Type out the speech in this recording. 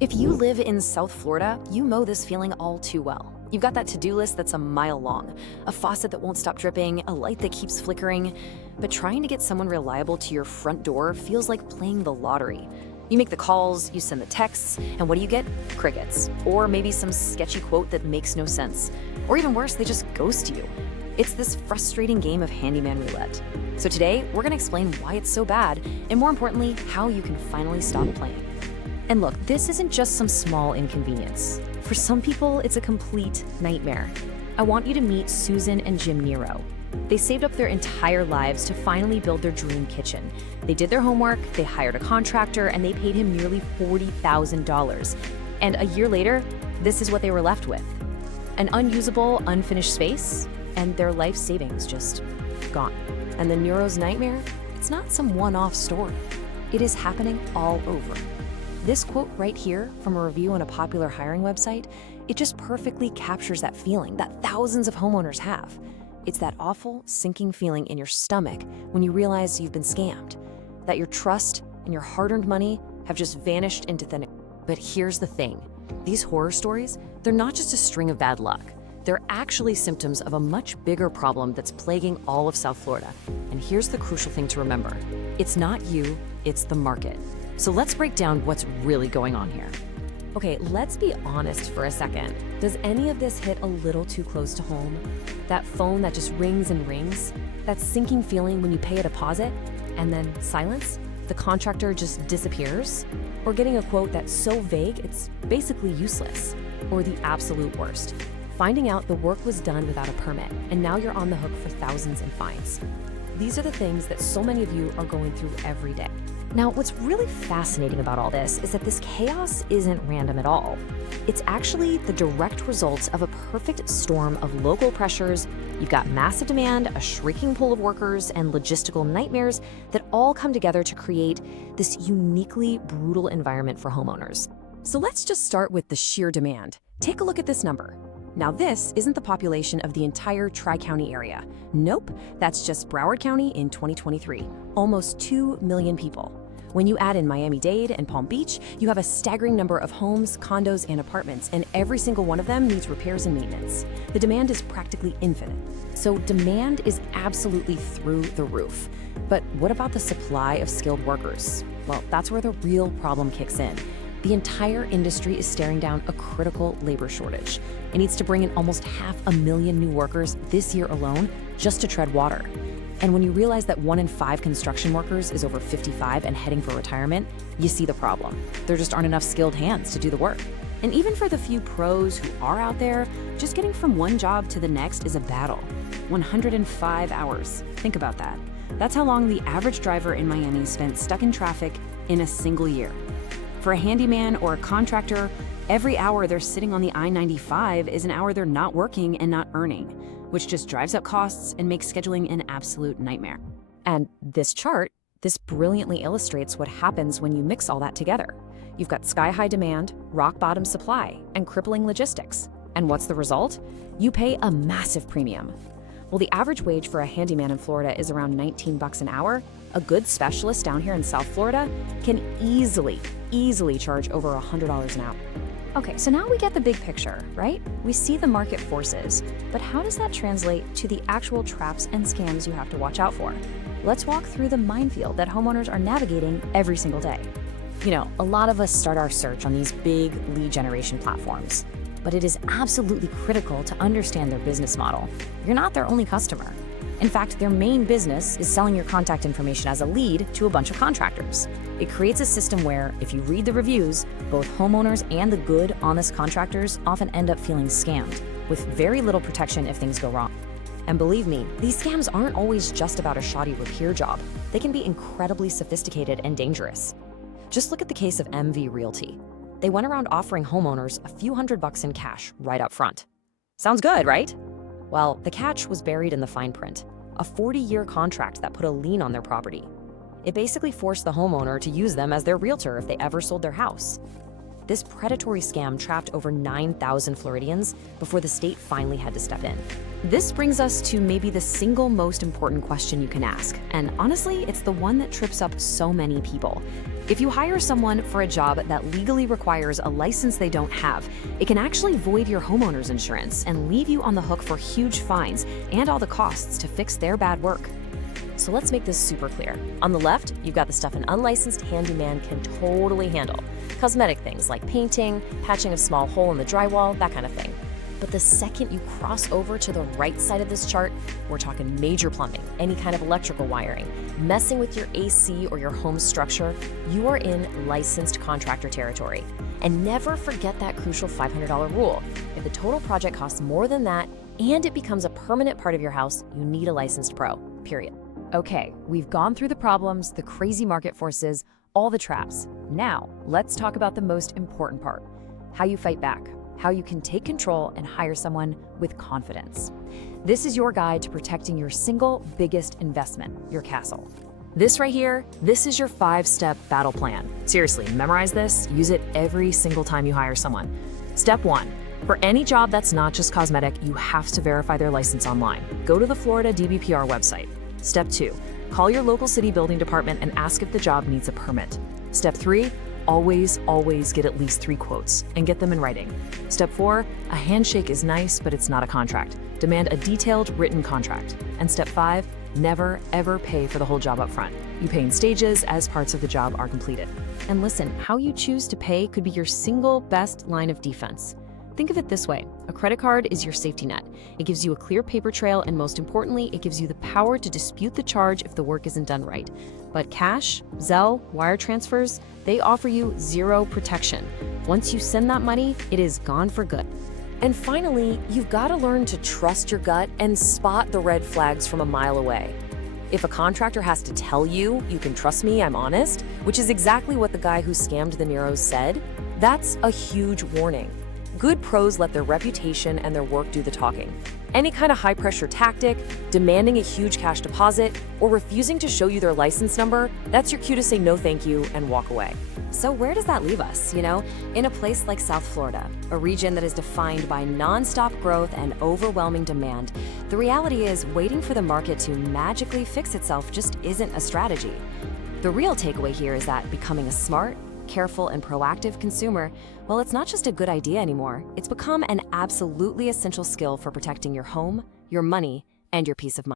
If you live in South Florida, you know this feeling all too well. You've got that to-do list that's a mile long, a faucet that won't stop dripping, a light that keeps flickering. But trying to get someone reliable to your front door feels like playing the lottery. You make the calls, you send the texts, and what do you get? Crickets. Or maybe some sketchy quote that makes no sense. Or even worse, they just ghost you. It's this frustrating game of Handyman Roulette. So today, we're gonna explain why it's so bad, and more importantly, how you can finally stop playing. And look, this isn't just some small inconvenience. For some people, it's a complete nightmare. I want you to meet Susan and Jim Nero. They saved up their entire lives to finally build their dream kitchen. They did their homework, they hired a contractor, and they paid him nearly $40,000. And a year later, this is what they were left with. An unusable, unfinished space, and their life savings just gone. And the Nero's nightmare? It's not some one-off story. It is happening all over. This quote right here from a review on a popular hiring website, it just perfectly captures that feeling that thousands of homeowners have. It's that awful, sinking feeling in your stomach when you realize you've been scammed, that your trust and your hard-earned money have just vanished into thin air. But here's the thing. These horror stories, they're not just a string of bad luck. They're actually symptoms of a much bigger problem that's plaguing all of South Florida. And here's the crucial thing to remember. It's not you, it's the market. So let's break down what's really going on here. Okay, let's be honest for a second. Does any of this hit a little too close to home? That phone that just rings and rings? That sinking feeling when you pay a deposit and then silence? The contractor just disappears? Or getting a quote that's so vague it's basically useless? Or the absolute worst, finding out the work was done without a permit and now you're on the hook for thousands in fines. These are the things that so many of you are going through every day. Now, what's really fascinating about all this is that this chaos isn't random at all. It's actually the direct result of a perfect storm of local pressures. You've got massive demand, a shrieking pool of workers, and logistical nightmares that all come together to create this uniquely brutal environment for homeowners. So let's just start with the sheer demand. Take a look at this number. Now, this isn't the population of the entire Tri-County area. Nope, that's just Broward County in 2023, almost 2 million people. When you add in Miami-Dade and Palm Beach, you have a staggering number of homes, condos, and apartments, and every single one of them needs repairs and maintenance. The demand is practically infinite. So demand is absolutely through the roof. But what about the supply of skilled workers? Well, that's where the real problem kicks in. The entire industry is staring down a critical labor shortage. It needs to bring in almost 500,000 new workers this year alone just to tread water. And when you realize that 1 in 5 construction workers is over 55 and heading for retirement, you see the problem. There just aren't enough skilled hands to do the work. And even for the few pros who are out there, just getting from one job to the next is a battle. 105 hours. Think about that. That's how long the average driver in Miami spent stuck in traffic in a single year. For a handyman or a contractor, every hour they're sitting on the I-95 is an hour they're not working and not earning, which just drives up costs and makes scheduling an absolute nightmare. And this chart, this brilliantly illustrates what happens when you mix all that together. You've got sky-high demand, rock-bottom supply, and crippling logistics. And what's the result? You pay a massive premium. Well, the average wage for a handyman in Florida is around $19 an hour. A good specialist down here in South Florida can easily charge over $100 an hour. Okay, so now we get the big picture, right? We see the market forces, but how does that translate to the actual traps and scams you have to watch out for? Let's walk through the minefield that homeowners are navigating every single day. You know, a lot of us start our search on these big lead generation platforms, but it is absolutely critical to understand their business model. You're not their only customer. In fact, their main business is selling your contact information as a lead to a bunch of contractors. It creates a system where, if you read the reviews, both homeowners and the good, honest contractors often end up feeling scammed, with very little protection if things go wrong. And believe me, these scams aren't always just about a shoddy repair job. They can be incredibly sophisticated and dangerous. Just look at the case of MV Realty. They went around offering homeowners a few $100 in cash right up front. Sounds good, right? Well, the catch was buried in the fine print, a 40-year contract that put a lien on their property. It basically forced the homeowner to use them as their realtor if they ever sold their house. this predatory scam trapped over 9,000 Floridians before the state finally had to step in. This brings us to maybe the single most important question you can ask, and honestly, it's the one that trips up so many people. If you hire someone for a job that legally requires a license they don't have, it can actually void your homeowner's insurance and leave you on the hook for huge fines and all the costs to fix their bad work. So let's make this super clear. On the left, you've got the stuff an unlicensed handyman can totally handle. Cosmetic things like painting, patching a small hole in the drywall, that kind of thing. But the second you cross over to the right side of this chart, we're talking major plumbing, any kind of electrical wiring, messing with your AC or your home structure, you are in licensed contractor territory. And never forget that crucial $500 rule. If the total project costs more than that and it becomes a permanent part of your house, you need a licensed pro, period. Okay, we've gone through the problems, the crazy market forces, all the traps. Now, let's talk about the most important part, how you fight back, how you can take control and hire someone with confidence. This is your guide to protecting your single biggest investment, your castle. This right here, this is your 5-step battle plan. Seriously, memorize this, use it every single time you hire someone. Step 1. For any job that's not just cosmetic, you have to verify their license online. Go to the Florida DBPR website. Step 2, call your local city building department and ask if the job needs a permit. Step 3, always get at least 3 quotes and get them in writing. Step 4, a handshake is nice, but it's not a contract. Demand a detailed written contract. And step 5, never ever pay for the whole job up front. You pay in stages as parts of the job are completed. And listen, how you choose to pay could be your single best line of defense. Think of it this way, a credit card is your safety net. It gives you a clear paper trail, and most importantly, it gives you the power to dispute the charge if the work isn't done right. But cash, Zelle, wire transfers, they offer you zero protection. Once you send that money, it is gone for good. And finally, you've got to learn to trust your gut and spot the red flags from a mile away. If a contractor has to tell you, you can trust me, I'm honest, which is exactly what the guy who scammed the Neros said, that's a huge warning. Good pros let their reputation and their work do the talking. Any kind of high-pressure tactic, demanding a huge cash deposit, or refusing to show you their license number, that's your cue to say no thank you and walk away. So where does that leave us, In a place like South Florida, a region that is defined by nonstop growth and overwhelming demand, the reality is waiting for the market to magically fix itself just isn't a strategy. The real takeaway here is that becoming a smart, careful, and proactive consumer, well, it's not just a good idea anymore. It's become an absolutely essential skill for protecting your home, your money, and your peace of mind.